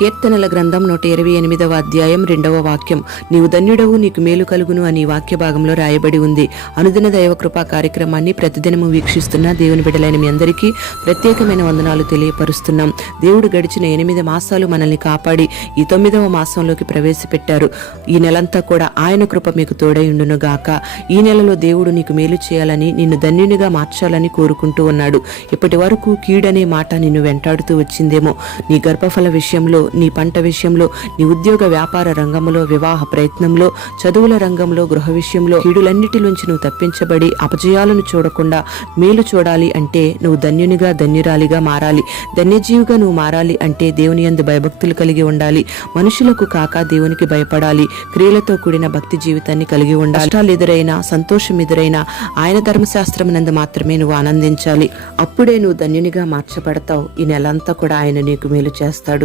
కీర్తనల గ్రంథం 128వ అధ్యాయం 2వ వాక్యం. నీవు ధన్యుడవు, నీకు మేలు కలుగును అని వాక్య భాగంలో రాయబడి ఉంది. అనుదిన దైవ కృపా కార్యక్రమాన్ని ప్రతిదినము వీక్షిస్తున్న దేవుని బిడ్డలైన మీ అందరికీ ప్రత్యేకమైన వందనాలు తెలియపరుస్తున్నాం. దేవుడు గడిచిన 8 మాసాలు మనల్ని కాపాడి ఈ 9వ మాసంలోకి ప్రవేశపెట్టారు. ఈ నెలంతా కూడా ఆయన కృప మీకు తోడై ఉండును గాక. ఈ నెలలో దేవుడు నీకు మేలు చేయాలని, నిన్ను ధన్యునిగా మార్చాలని కోరుకుంటూ ఉన్నాడు. ఇప్పటి వరకు కీడనే మాట నిన్ను వెంటాడుతూ వచ్చిందేమో. నీ గర్భఫల విషయంలో, నీ పంట విషయంలో, నీ ఉద్యోగ వ్యాపార రంగంలో, వివాహ ప్రయత్నంలో, చదువుల రంగంలో, గృహ విషయంలో కీడులన్నిటిలోంచి నువ్వు తప్పించబడి అపజయాలను చూడకుండా మేలు చూడాలి అంటే నువ్వు ధన్యునిగా, ధన్యురాలిగా మారాలి. ధన్యజీవిగా నువ్వు మారాలి అంటే దేవుని యందు భయభక్తులు కలిగి ఉండాలి. మనుషులకు కాక దేవునికి భయపడాలి. క్రియలతో కూడిన భక్తి జీవితాన్ని కలిగి ఉండాలి. కష్టాలు ఎదురైనా, సంతోషం ఎదురైనా ఆయన ధర్మశాస్త్రం నందు మాత్రమే నువ్వు ఆనందించాలి. అప్పుడే నువ్వు ధన్యునిగా మార్చబడతావు. ఈ నెలంతా కూడా ఆయన నీకు మేలు చేస్తాడు.